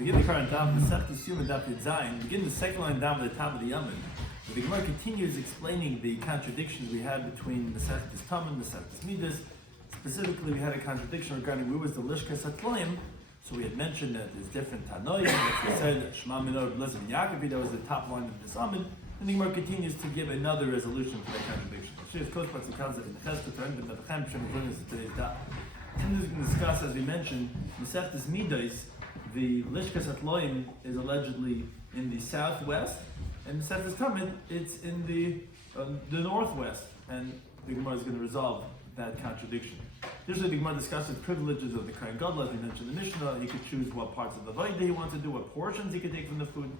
Begin the current Daf, Masech Yoma Daf Yitzayin. Begin the second line down at the top of the Yomim. The Gemara continues explaining the contradictions we had between Masech Tamen and Masech Midas. Specifically, we had a contradiction regarding who was the Lishkas HaTloim. So we had mentioned that there's different Tanoim. We said Shema Minor Blessed Yaakov. That was the top line of the Summon. And the Gemara continues to give another resolution for that contradiction. Today's Daf. And we can discuss, as we mentioned, Masechtas Midas. The Lishkas HaTloim is allegedly in the southwest, and Masechtas Tamen it's in the northwest. And the Gemara is going to resolve that contradiction. Usually, the Gemara discusses privileges of the Kohen Gadol. As we mentioned in the Mishnah, he could choose what parts of the Vayda he wants to do, what portions he could take from the food,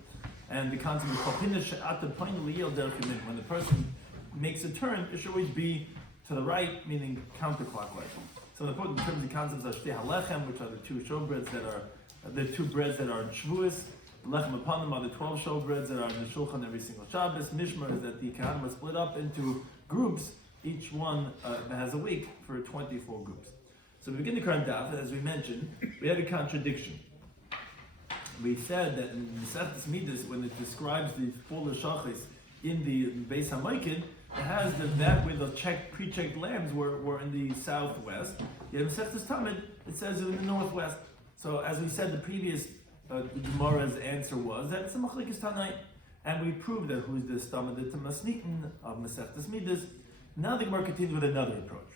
and the concept of Kalpina She'at Pain Liyel Derech Yamin. When the person makes a turn, it should always be to the right, meaning counterclockwise. So the important terms and concepts are Shtei HaLechem, which are the two showbreads that are the two breads that are in Shavuos. The Lechem upon them are the 12 showbreads that are in the Shulchan every single Shabbos. Mishmar is that the Kahanim are split up into groups, each one has a week for 24 groups. So we begin the current daf, as we mentioned, we had a contradiction. We said that in Masechtas Midas, when it describes the full Shachis in the Beis HaMoikid, it has that where the pre-checked lambs were in the southwest. Yet in Masechtas Tamen, it says in the northwest. So as we said, the previous Gemara's answer was that it's a Machlekes Tanai, and we proved that who's the Stamad the Masnitin of Masechtas Midas. Now the Gemara continues with another approach.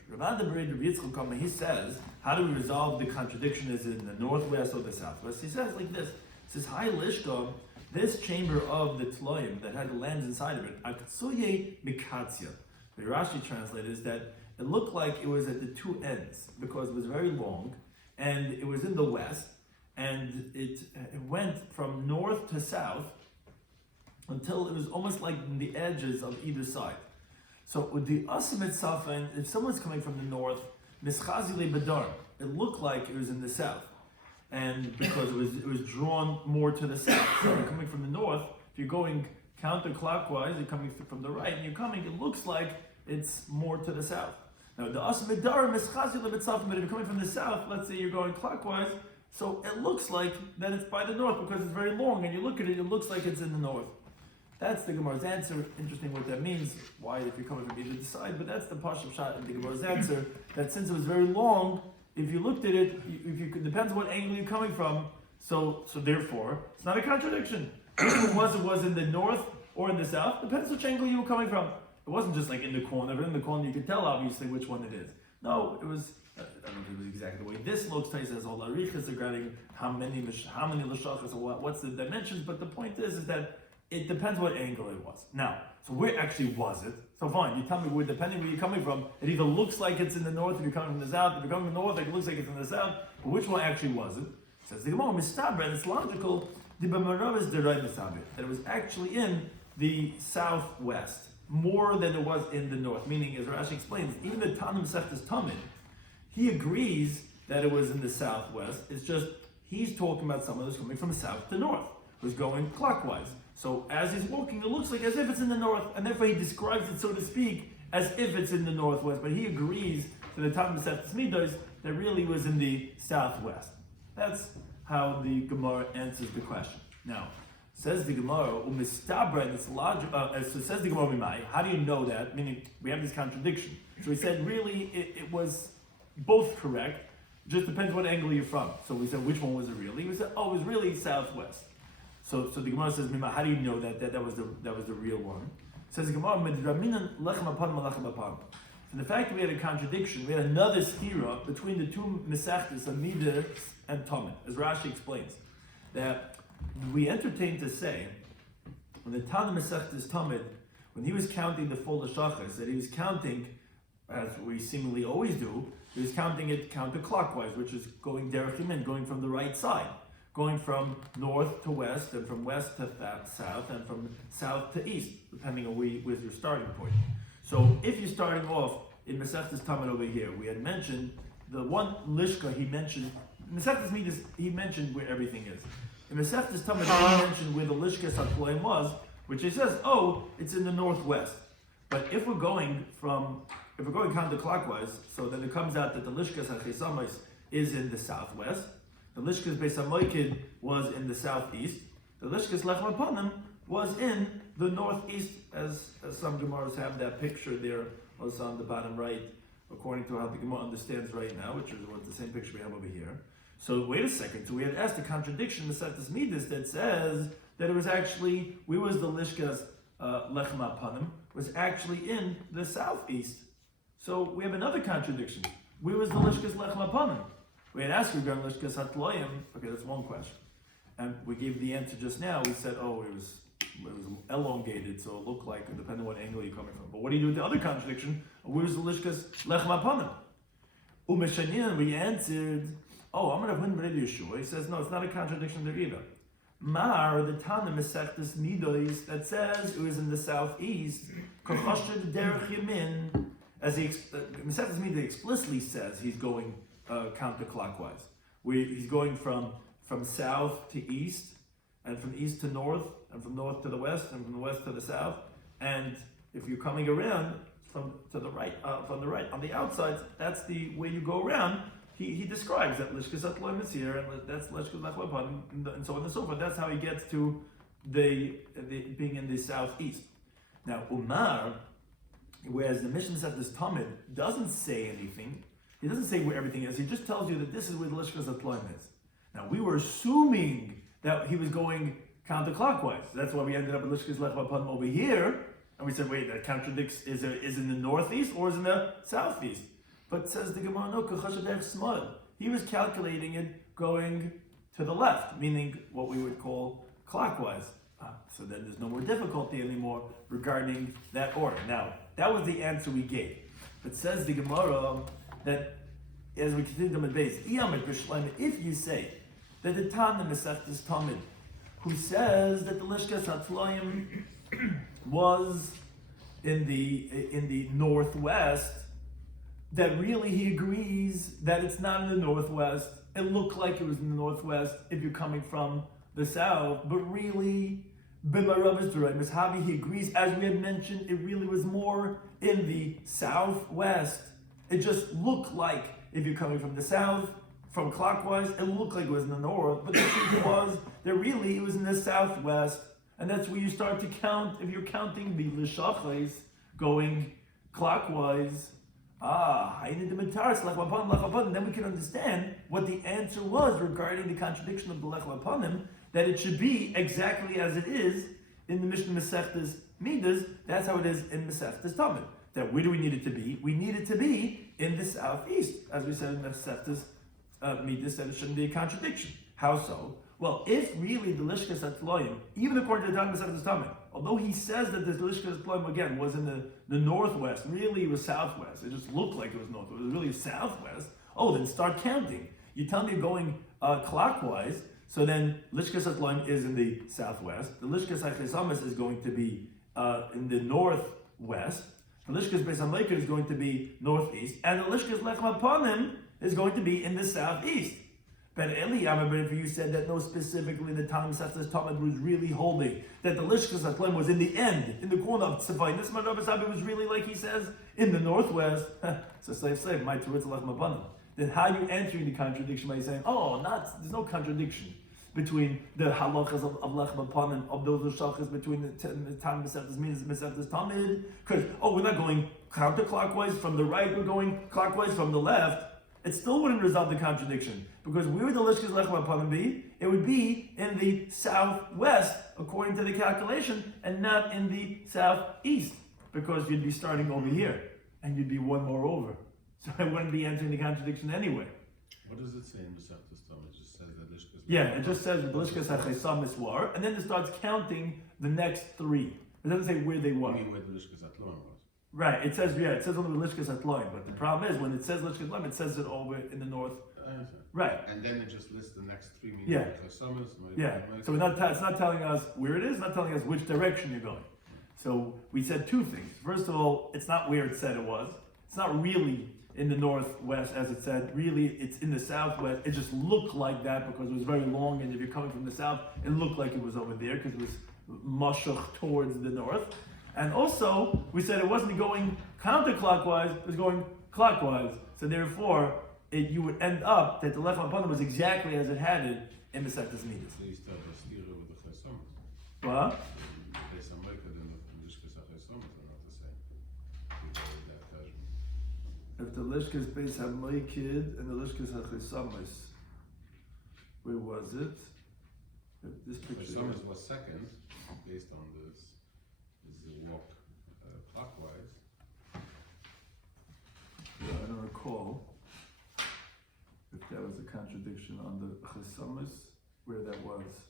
He says, how do we resolve the contradiction? Is it in the northwest or the southwest? He says like this. He says, Hi Lishka, this chamber of the Tloim that had the lands inside of it, Aksuye Mikatzia. The Rashi translated is that it looked like it was at the two ends because it was very long and it was in the west and it went from north to south until it was almost like the edges of either side. So with the Asimit Safan, if someone's coming from the north, Mischazile Badar, it looked like it was in the south. And because it was drawn more to the south. So you're coming from the north, if you're going counterclockwise, you're coming from the right, and you're coming, it looks like it's more to the south. Now the Asimit Dar, Mischazile B'Safan, but if you're coming from the south, let's say you're going clockwise, so it looks like that it's by the north because it's very long, and you look at it, it looks like it's in the north. That's the Gemara's answer. Interesting what that means. Why, if you're coming from either side, but that's the Pashup Shot in the Gemara's answer. That since it was very long, if you looked at it, depends what angle you're coming from. So therefore, it's not a contradiction. If it was in the north or in the south, depends which angle you were coming from. It wasn't just like in the corner. But in the corner, you could tell obviously which one it is. No, it was. I don't know if it was exactly the way this looks. Tais says all arichas regarding how many lashachas or what's the dimensions. But the point is that it depends what angle it was. Now, so where actually was it? So fine, you tell me where, depending where you're coming from, it either looks like it's in the north if you're coming from the south. If you're coming from the north, it looks like it's in the south. But which one actually was it? Says the Gemara, Mistabra, and it's logical, the B'marav is the right Mistabra, that it was actually in the southwest, more than it was in the north. Meaning, as Rashi explains, even the Tanam Masechtas Tamen, he agrees that it was in the southwest. It's just, he's talking about someone who's coming from south to north, who's going clockwise. So as he's walking, it looks like as if it's in the north, and therefore he describes it, so to speak, as if it's in the northwest. But he agrees to the top of Masechtas Midas that really was in the southwest. That's how the Gemara answers the question. Now, says the Gemara, "Umistabra," and it's logic. So says the Gemara, how do you know that? Meaning we have this contradiction. So he said, really, it was both correct. It just depends what angle you're from. So we said, which one was it really? We said, it was really southwest. So the Gemara says, how do you know that was the real one? It says the Gemara, from the fact that we had a contradiction, we had another stira between the two Masechtas of Midas and Tamen, as Rashi explains, that we entertain to say, when the Tanam Masechtas Tamen, when he was counting the full Shachas, that he was counting, as we seemingly always do, he was counting it counterclockwise, which is going derech yamin, going from the right side. Going from north to west, and from west to south, and from south to east, depending on where's your starting point. So if you're starting off in Masechtas Tamen over here, we had mentioned the one Lishka he mentioned, Masechtas Midas, he mentioned where everything is. In Masechtas Tamen, he mentioned where the Lishkas HaTloim was, which he says, it's in the northwest. But if we're going counterclockwise, so then it comes out that the Lishkas HaChesamais is in the southwest. The Lishkas Beis HaMoikid was in the southeast. The Lishkas Lechem Aponim was in the northeast, as some Gemaras have that picture there, also on the bottom right, according to how the Gemara understands right now, which is what the same picture we have over here. So wait a second. So we had asked a contradiction in the Masechtas Midas that says that it was actually, we was the Lishkas Lechem Aponim, was actually in the southeast. So we have another contradiction. We was the Lishkas Lechem Aponim. We had asked regarding Lishkas Hatloyim. Okay, that's one question. And we gave the answer just now. We said, oh, it was elongated, so it looked like, depending on what angle you're coming from. But what do you do with the other contradiction? Where's the Lishkas Lechem Aponim? Umeshanin, we answered, oh, I'm going to win Rabbi Yeshua. He says, no, it's not a contradiction there either. Mar, the Tana Masechtas Midos, that says it was in the southeast, Kochashad Derech Yamin, as Masechtas Midos explicitly says he's going counterclockwise. He's going from south to east, and from east to north, and from north to the west, and from the west to the south. And if you're coming around from the right, on the outside, that's the way you go around. He describes that Lishkas Atloim is here, and that's Lishkas Lechem Aponim, and so on and so forth. That's how he gets to the being in the southeast. Now, Umar, whereas the Mishnah said this Talmud doesn't say anything, he doesn't say where everything is, he just tells you that this is where the Lishkas Atloim is. Now, we were assuming that he was going counterclockwise. That's why we ended up with Lishkas Lechem Aponim over here, and we said, wait, that contradicts, is in the northeast or is in the southeast? But says the Gemara, no, Kachashadech Small. He was calculating it going to the left, meaning what we would call clockwise. So then there's no more difficulty anymore regarding that order. Now, that was the answer we gave. But says the Gemara that, as we continue to base, if you say that the Tana Masechtas Talmud, who says that the Lishkas Hatloim was in the northwest, that really he agrees that it's not in the northwest. It looked like it was in the northwest if you're coming from the south, but really, Mishavi, he agrees, as we had mentioned, it really was more in the southwest. It just looked like if you're coming from the south, from clockwise, it looked like it was in the north, but the truth was that really it was in the southwest, and that's where you start to count, if you're counting the Lishachos going clockwise. Then we can understand what the answer was regarding the contradiction of the Lechem Aponim, that it should be exactly as it is in the Mishnah Masechtas Midas. That's how it is in Masechtas Talmud. That where do we need it to be? We need it to be in the southeast, as we said in Masechtas Midas, that it shouldn't be a contradiction. How so? Well, if really the Lishkas Hatloim, even according to the Talmud Masechtas Talmud, although he says that the Lishkas Hatloim again was in the northwest, really it was southwest. It just looked like it was northwest. It was really southwest. Oh, then start counting. You tell me you're going clockwise, so then Lishkas Hatloim is in the southwest. The Lishkas HaChesamis is going to be in the northwest. The Lishkas Beis HaMoikid is going to be northeast, and the Lishkas Lechem Aponim is going to be in the southeast. But if you said that no, specifically the Talmud Masechtas Talmud was really holding that the Lishkas Hatloim was in the end, in the corner of Tzavaynis, my Rabbi Sabi was really, like he says, in the northwest. So slave, my Teretz Lechem Aponim. Then how are you answering the contradiction by saying, there's no contradiction between the halachas of Lechem Aponim, of those Lishachos, between the Talmud Masechtas Midas and Masechtas Talmud? Because, we're not going counterclockwise from the right, we're going clockwise from the left. It still wouldn't resolve the contradiction, because where would the Lishkas Lechem Aponim be? It would be in the southwest, according to the calculation, and not in the southeast, because you'd be starting over here, and you'd be one more over. So I wouldn't be answering the contradiction anyway. What does it say in Masechtas Talmud? It just says that Lishkas. Yeah, it just says the Lishkas HaChesamis were, and then it starts counting the next three. It doesn't say where they were. You mean where the Lishkas Hatloim was? Right, it says only the Lishkas Hatloim, but the problem is when it says Lishkas Hatloim, it says it over in the north. Right. And then it just lists the next three meanings. Yeah. So it's not telling us where it is, it's not telling us which direction you're going. So we said two things. First of all, it's not where it said it was. It's not really in the northwest as it said. Really, it's in the southwest. It just looked like that because it was very long, and if you're coming from the south, it looked like it was over there because it was mashach towards the north. And also, we said it wasn't going counterclockwise, it was going clockwise. So therefore, you would end up that the lechem aponim was exactly as it had it in the Masechtas Midas. So you start the steer over the chesomas. What? The Samarkand and the Lishkas HaChesomas are not the same. If the Lishkas Beis HaMoikid and the Lishkas HaChesomas, where was it? This picture. Chesomas was second, based on this. Is the walk clockwise. Yeah, I don't recall if that was a contradiction on the Chesomas, where that was.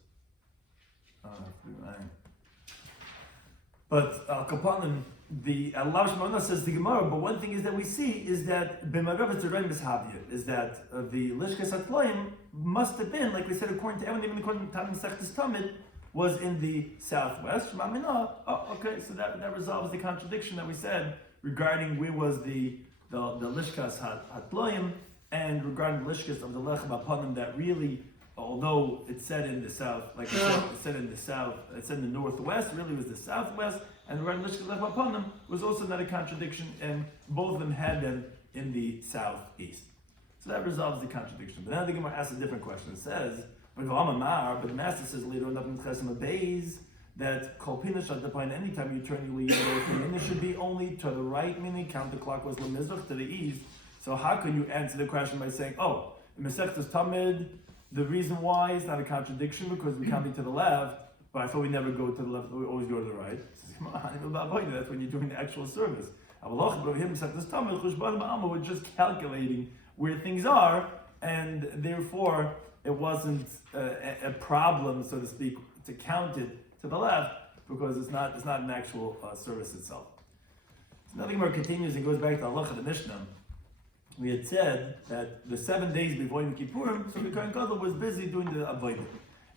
But Al Kapanim, the Allah Shemona says the Gemara, but one thing is that we see is that B'marav Tzurayim B'shavya, is that the Lishkas Atloim must have been, like we said, according to everyone, even according to Masechtas Tamid, was in the southwest. Okay, so that resolves the contradiction that we said regarding where was the Lishkas Atloim, and regarding the Lishkas of the Lechem Apanim, that really, although it said in the south, like I said, it said in the south, it said in the northwest, really was the southwest, and regarding Lishkas Lechem Apanim was also not a contradiction, and both of them had them in the southeast. So that resolves the contradiction. But now the Gemara asks a different question. It says, but the master says later on in Chesem Beis that Kol Pinish at the point, anytime you turn your lead, it should be only to the right, meaning counterclockwise, Lemizrach, to the east. So how can you answer the question by saying, in Masechtas Tamid, the reason why is not a contradiction because we can't be to the left, but I thought we never go to the left, we always go to the right. Come on, that's when you're doing the actual service. We're just calculating where things are, and therefore it wasn't a problem, so to speak, to count it to the left because it's not an actual service itself. So now the Gemara continues and goes back to Allah the Mishnah. We had said that the 7 days before Yom Kippurim, so the Kohen Gadol was busy doing the avodah,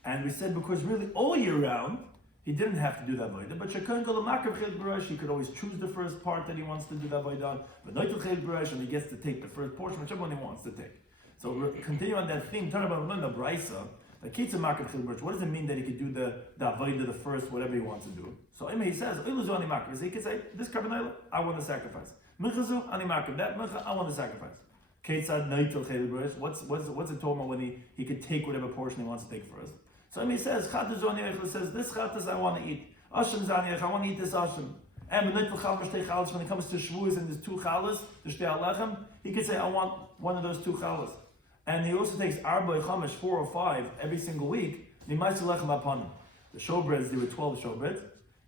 and we said because really all year round he didn't have to do the avodah, but Kohen Gadol Makav Chel B'Rosh, he could always choose the first part that he wants to do the avodah on, but Noitel Chel B'Rosh, and he gets to take the first portion, whichever one he wants to take. So we're continuing on that theme. Turn about the Brisa. Like Kitzur Makav Chel B'Rosh. What does it mean that he could do the avodah, the first, whatever he wants to do? So he says, Iluzoni Makav. He could say, this carbonella, I want to sacrifice. Minchazu Ani Makav. That mincha, I want to sacrifice. Ketzad Noitel Chel B'Rosh. What's it talking about when he could take whatever portion he wants to take first? So he says, Chataz Zoni says, this chataz I want to eat. Ashim Zani, I want to eat this ashim. And when it comes to Shavuos and there's 2 chalas, the Shtei Alechem, he could say, I want one of those 2 chalas. And he also takes Arba Chamesh, 4 or 5, every single week. The showbreads, there were 12 showbreads.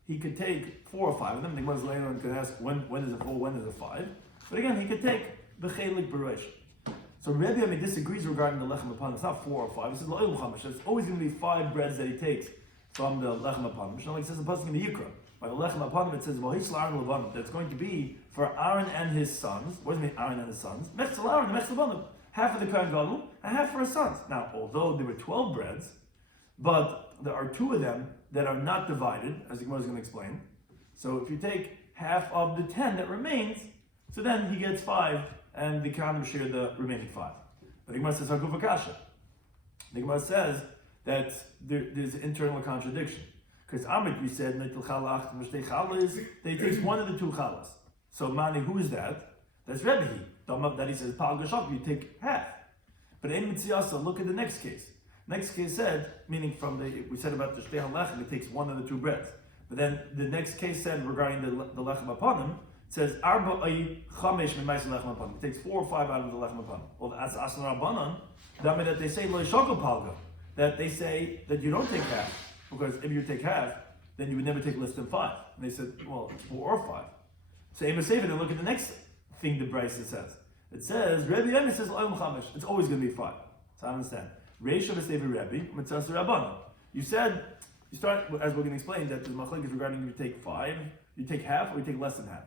He could take 4 or 5 of them. The Gemara later on could ask, when is it 4, when is it 5? But again, he could take the Chelik B'Rosh. So Rabbi Yomi disagrees regarding the Lechem Apanim. It's not 4 or 5. He says, L'Oil Chamesh. It's always going to be 5 breads that he takes from the Lechem Apanim. Mishnah like says the pasuk in the Yikra. By the Lechem Apanim it says, V'Hish L'Aaron Levanim. That's going to be for Aaron and his sons. What does it mean, Aaron and his sons? Mechzel Aaron, Mechzel Levanim. Half for the Kohen Gadol and half for his sons. Now, although there were 12 breads, but there are 2 of them that are not divided, as the Gemara is going to explain. So if you take half of the 10 that remains, so then he gets 5, and the Kohanim share the remaining 5. But the Gemara says, Hagufa Kasha. The Gemara says that there's an internal contradiction. Because Amit, we said, that he takes one of the 2 chalas. So Mani, who is that? That's Rebbe. That he says, Pal Gashak, you take half. But in Mitziyasa, look at the next case. Next case said, meaning we said about the Shtei HaLechem, it takes one of the 2 breads. But then the next case said regarding the Lechem Apanim, it says, Arba Chamesh Mimais Lechem Apanim. It takes 4 or 5 out of the Lechem Apanim. Well, as Aslan Rabbanan, that they say, Lo Yishoko Palga, that they say that you don't take half. Because if you take half, then you would never take less than 5. And they said, well, it's 4 or 5. So Amos Sefer, and look at the next thing the Brisa says. It says, Rabbi Yomi says, L'Oil Chamesh. It's always going to be 5. So I understand. Reisha v'Sefer Rabbi, Mitzvah Rabbanan. You said, you start, as we're going to explain, that the machlek is regarding you take 5, you take half, or you take less than half.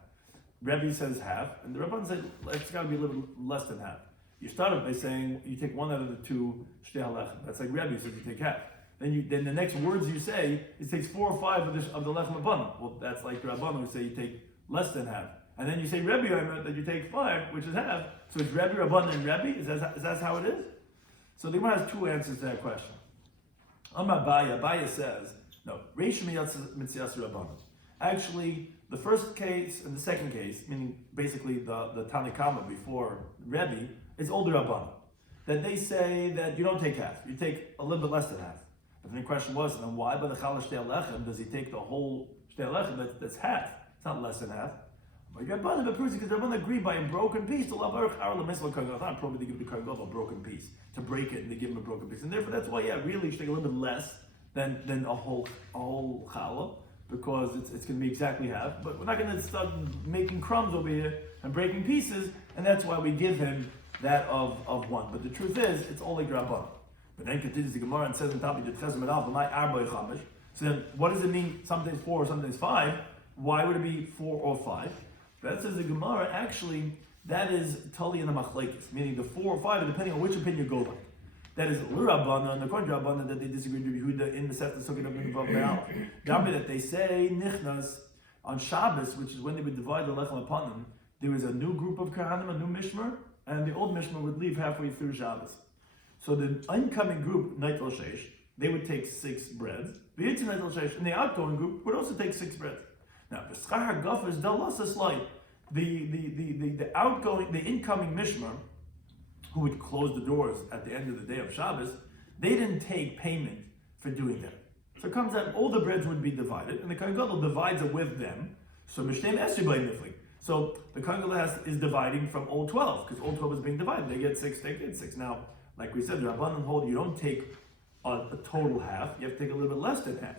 Rabbi says half, and the Rabban said, it's got to be a little less than half. You started by saying, you take 1 out of the 2 Shtei HaLechem. That's like Rabbi says, you take half. Then the next words you say, it takes 4 or 5 of the Lechem Apanim. Well, that's like the Rabban who say you take less than half. And then you say Rebbe that you take 5, which is half. So it's Rebbe, Rabban, and Rebbe? Is that how it is? So the Gemara has 2 answers to that question. Amar Abaya says, no, Reish Mitziyas Rabbanan. Actually, the first case and the second case, meaning basically the Tanakama before Rebbe, is older Rabbanan. That they say that you don't take half, you take a little bit less than half. But the question was, then why by the Chalash Shtei Lechem does he take the whole Shtei Lechem? That's half. It's not less than half. But Rabbanan approves it because Rabbanan agree by a broken piece to Labarach Ar Lamesla Kohen Gadol. Not probably to give the Kohen Gadol a broken piece, to break it and to give him a broken piece. And therefore that's why, really you should take a little bit less than a whole challah, because it's going to be exactly half. But we're not going to start making crumbs over here and breaking pieces, and that's why we give him that of one. But the truth is, it's all like Rabbanan. But then continues the Gemara and says in top of the Chesed Medal, "V'may arba chamish." So then, what does it mean? Something's 4 or something's 5. Why would it be 4 or 5? That says the Gemara. Actually, that is tali in the machlekes, meaning the 4 or 5, depending on which opinion you go by. That is l'Rabbanan, and according to Rabbanan, that they disagree with Yehuda in the Masechta Sukkot of Be'al. That they say nichnas on Shabbos, which is when they would divide the lechem upon them. There was a new group of Kohanim, a new Mishmer, and the old Mishmer would leave halfway through Shabbos. So the incoming group, Neitel Sheish, they would take 6 breads. The Neitel Sheish, and the outgoing group would also take 6 breads. Now, the Schar HaGaf is Dalasa Slide. The outgoing, the incoming Mishmer, who would close the doors at the end of the day of Shabbos, they didn't take payment for doing that. So it comes out, all the breads would be divided, and the Kohen Gadol divides it with them. So Mishneim Esri B'Nei Nifli. So the Kohen Gadol is dividing from all 12, because all 12 is being divided. They get 6, they get 6. Now, like we said, the Rabbanan hold you don't take a total half, you have to take a little bit less than half.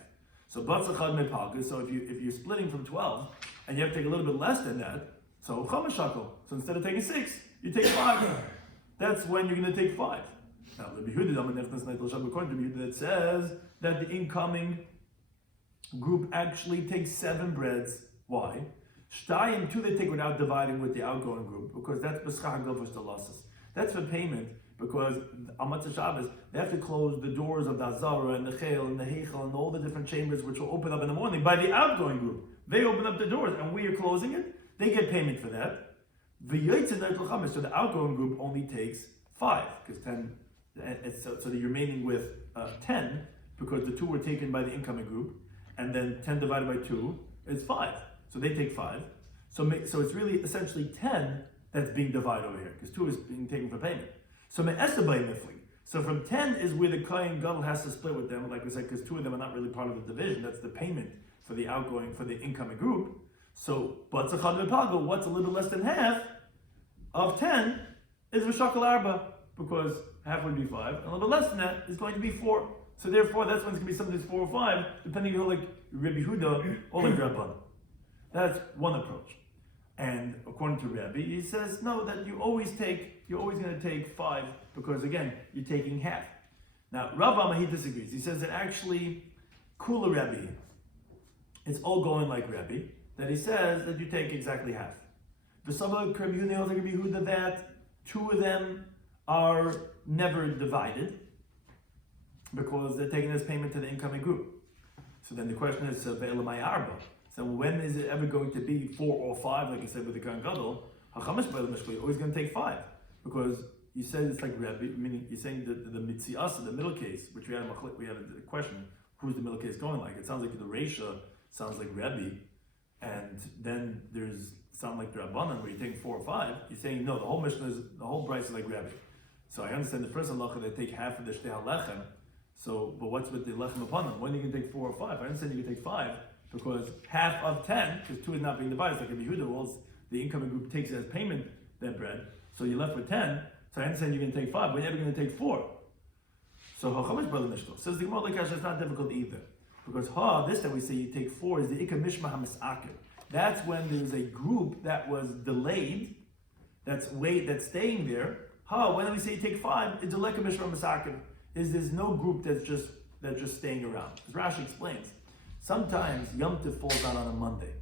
So Batzachad Mepalka, so if you're splitting from 12, and you have to take a little bit less than that, so Chamash Shakel. So instead of taking 6, you take 5. That's when you're going to take 5. Now, Rabbi Yehuda that says that the incoming group actually takes 7 breads. Why? Shtayim 2 they take without dividing with the outgoing group, because that's b'schar hagavos dalasis. That's for payment, because on Matzah Shabbos they have to close the doors of the Azara and the Chel and the Heichel and all the different chambers which will open up in the morning by the outgoing group. They open up the doors and we are closing it. They get payment for that. So the outgoing group only takes 5, because 10. So that you're remaining with 10, because the 2 were taken by the incoming group, and then 10 divided by 2 is 5. So they take 5. So it's really essentially 10 that's being divided over here, because 2 is being taken for payment. So So from 10 is where the Kohen Gadol has to split with them, like we said, because 2 of them are not really part of the division. That's the payment for the outgoing, for the incoming group. So, what's a little bit less than half of 10 is V'shakal Arba, because half would be 5, and a little bit less than that is going to be 4. So therefore, that's when it's going to be something that's 4 or 5, depending on like Rabbi Huda or like Rabban. That's one approach. And according to Rabbi, he says no, that you're always going to take 5, because again, you're taking half. Now, Rav Amma, he disagrees. He says that actually, Kula Rabbi, it's all going like Rabbi, that he says that you take exactly half. The Sabbath Rabbi Yehuda that 2 of them are never divided because they're taking as payment to the incoming group. So then the question is, Ve'elamai Arba. So when is it ever going to be 4 or 5, like you said with the Kohen Gadol? You're always going to take 5, because you said it's like Rabbi, meaning you're saying the Mitziasa, the middle case, which we had a question, who's the middle case going like? It sounds like the Reisha sounds like Rabbi, and then sound like the Rabbanan, where you're taking 4 or 5. You're saying no, the whole Bryce is like Rabbi. So I understand the first halacha they take half of the Shtei HaLechem. So, but what's with the lechem upon them? When you can take 4 or 5? I understand you can take 5 because half of 10, because 2 is not being divided. It's like if Yehuda, the incoming group takes it as payment that bread. So you're left with 10. So I understand you can take 5, but you're never going to take 4. So Hachamish brother Mishkol says the Gemara like it's not difficult either, because this that we say you take 4 is the Ikar Mishma HaMisakir. That's when there's a group that was delayed, that's staying there. When we say you take 5, it's a Lekar Mishma HaMisakir. There's no group that's just staying around. As Rashi explains, sometimes Yom Tov falls out on a Monday,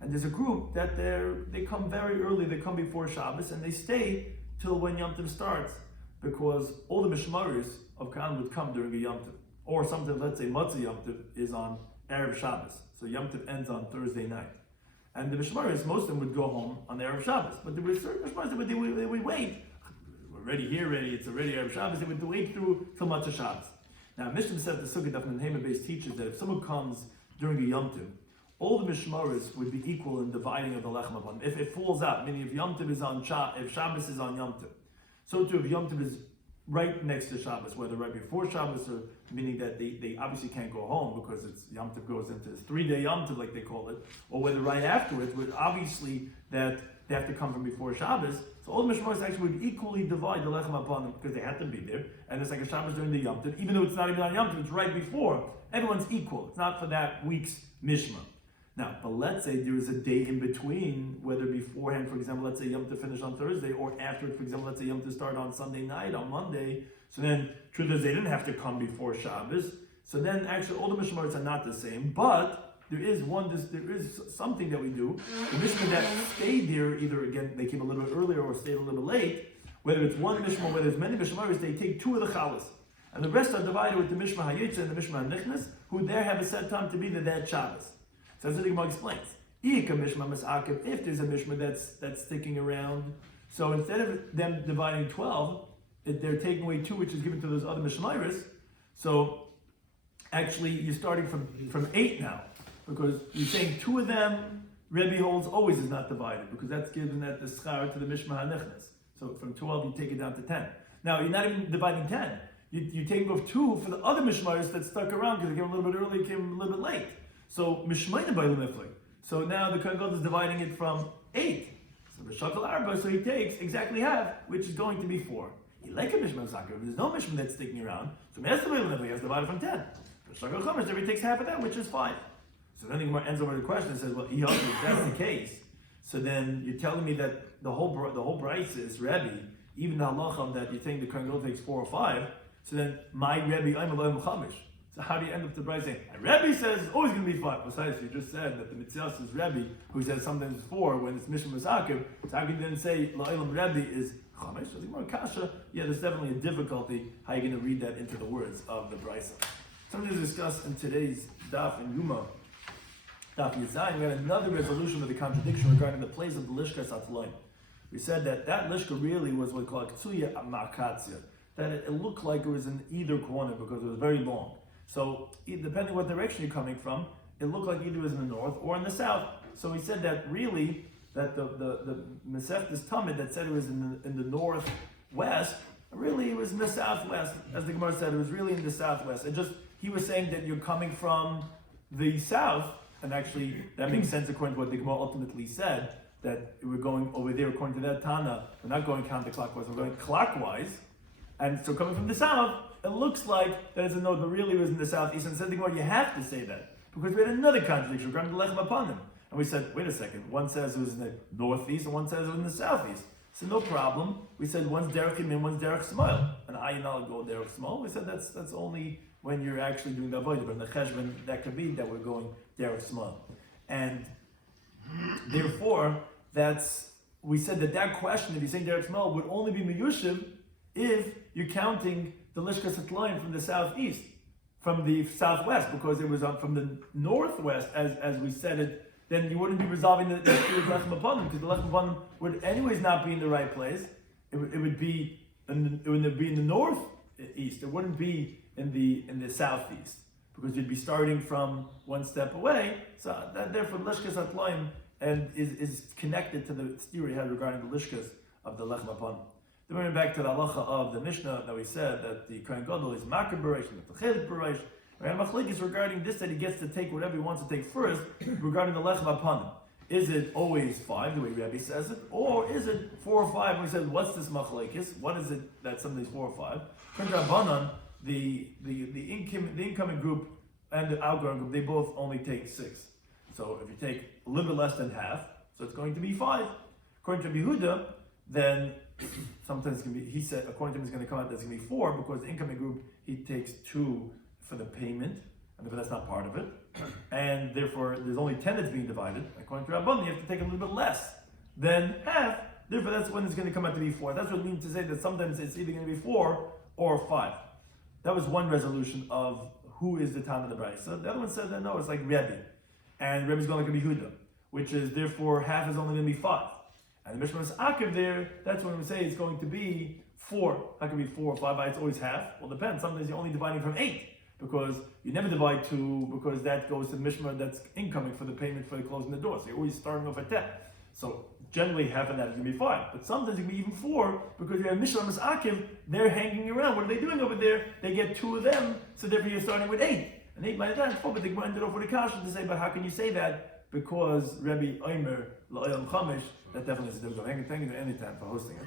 and there's a group that they come very early. They come before Shabbos and they stay till when Yom Tov starts, because all the mishmaris of Kohen would come during a Yom Tov, or something. Let's say Matzah Yom Tov is on Erev Shabbos, so Yom Tov ends on Thursday night, and the mishmaris, most of them would go home on the Erev Shabbos, but there were certain mishmaris that they would wait. Already here, it's already Erev Shabbos, they would wait through till Matzah Shabbos. Now, Mishnah said the Sukkot Daf Yomi base teaches that if someone comes during a Yom Tov, all the Mishmaris would be equal in dividing of the Lechem upon them. If it falls out, meaning if Yom Tov is on if Shabbos is on Yom Tov, So too, if Yom Tov is right next to Shabbos, whether right before Shabbos, or meaning that they obviously can't go home because it's Yom Tov goes into this 3-day Yom Tov, like they call it, or whether right afterwards, but obviously that they have to come from before Shabbos. So all the Mishmaros actually would equally divide the lechem upon them because they had to be there, and it's like a Shabbos during the Yom Tov, even though it's not even on Yom Tov, it's right before. Everyone's equal. It's not for that week's Mishma. Now, but let's say there is a day in between, whether beforehand, for example, let's say Yom Tov finish on Thursday, or after, for example, let's say Yom Tov start on Sunday night, on Monday. So then, truth is, they didn't have to come before Shabbos. So then, actually, all the Mishmaros are not the same, but there is something that we do. The Mishma that stayed there, either again they came a little bit earlier or stayed a little bit late. Whether it's one Mishma, whether it's many Mishmaros, they take 2 of the Chalas, and the rest are divided with the Mishma Hayitza and the Mishma Hanichnas, who there have a set time to be there that Shabbos. So that's what the Gemara explains. If there's a Mishma that's sticking around, so instead of them dividing 12, they're taking away 2, which is given to those other Mishmaros. So actually, you're starting from 8 now. Because you're saying 2 of them, Rebbe holds always is not divided, because that's given that the schar to the Mishma HaNechnes. So from 12 you take it down to 10. Now you're not even dividing 10. You're taking off 2 for the other Mishmaros that stuck around because they came a little bit early, came a little bit late. So Mishmayna by Lemifli. So now the Kohen Gadol is dividing it from 8. So the Shakal Arba, so he takes exactly half, which is going to be 4. He like a Mishma Zakir. If there's no Mishma that's sticking around, so Master Lemifli has divided from 10. The Shakal Chumash, he takes half of that, which is 5. So then the Gemara ends over the question and says, well, if that's the case, so then you're telling me that the whole Bryce is Rebbe, even the halacha that you think the Kohen Gadol takes 4 or 5, so then my Rebbe, I'm a Chamish. So how do you end up the Bryce saying, Rebbe says it's always going to be 5? Besides, you just said that the Mitzias is Rebbe, who says sometimes it's 4 when it's Mishma Mazakiv, so how can you then say La'ilam Rebbe is Chamish? So the Gemara Kasha, yeah, there's definitely a difficulty how you're going to read that into the words of the Bryce. Something to discuss in today's Daf and Yoma. Daf Yizayin, we had another resolution of the contradiction regarding the place of the Lishkas Atloim. We said that Lishka really was what we call Ktsuya Makatzia, that it looked like it was in either corner because it was very long. So depending what direction you're coming from, it looked like either it was in the north or in the south. So we said that really, that the Masechtas Tamid that said it was in the northwest, really it was in the southwest. As the Gemara said, it was really in the southwest. He was saying that you're coming from the south, and actually, that makes sense according to what the Gemara ultimately said, that we're going over there according to that Tana. We're not going counterclockwise, we're going clockwise. And so coming from the south, it looks like that it's a north, but really it was in the southeast. And said the Gemara, you have to say that, because we had another contradiction regarding the Lechem upon him. And we said, wait a second, one says it was in the northeast, and one says it was in the southeast. So no problem. We said one's Derech Yamin, one's Derech Shmuel. And Ayin go Derech Shmuel. We said that's only when you're actually doing the avodah, but in the cheshbon that could be that we're going Derech Shmuel. And therefore, we said that question, if you're saying Derech Shmuel, would only be Meyushiv if you're counting the Lishkas Atloim from the southeast, from the southwest, because it was from the northwest, as we said it. Then you wouldn't be resolving the Lechem upon because the Lechem upon would anyways not be in the right place. It would be in the northeast. It wouldn't be in the southeast because you'd be starting from one step away. So therefore, Lishkas Atloim and is connected to the theory we had regarding the Lishkas of the Lechem upon. Then we're back to the halacha of the Mishnah that we said that the Kohen Gadol is Makar B'Reish and the Chelik B'Reish. And Machlik is regarding this that he gets to take whatever he wants to take first regarding the Lechem upon him. Is it always 5, the way Rabbi says it, or is it 4 or 5? And we said, what's this Machlekes? What is it that somebody's 4 or 5? Rabbanan, the incoming group and the outgoing group, they both only take 6. So if you take a little bit less than half, so it's going to be 5. According to Yehuda, then sometimes it's going to be, he said, according to him, it's going to come out that it's going to be 4 because the incoming group, he takes 2 for the payment, but that's not part of it. And therefore, there's only 10 that's being divided. According to Rabban, you have to take a little bit less than half. Therefore, that's when it's going to come out to be 4. That's what it means to say that sometimes it's either going to be 4 or 5. That was one resolution of who is the time of the Bryce. So the other one said that no, it's like Rebbe. And Rebbe's going to be Huda, which is therefore half is only going to be 5. And the Mishnah is Akiv there, that's when we say it's going to be 4. How can it be 4 or 5? It's always half. Well, it depends. Sometimes you're only dividing from 8. Because you never divide 2, because that goes to the Mishmar that's incoming for the payment for the closing the door. So you're always starting off at 10. So generally half of that is going to be 5. But sometimes it can be even 4 because you have Mishra and Akiv, they're hanging around. What are they doing over there? They get 2 of them, so therefore you're starting with 8. And 8 minus that is 4, but they ended off with a kasha to say, but how can you say that? Because Rabbi Omer, La'olam Chamish, that definitely is difficult. Thank you anytime for hosting it.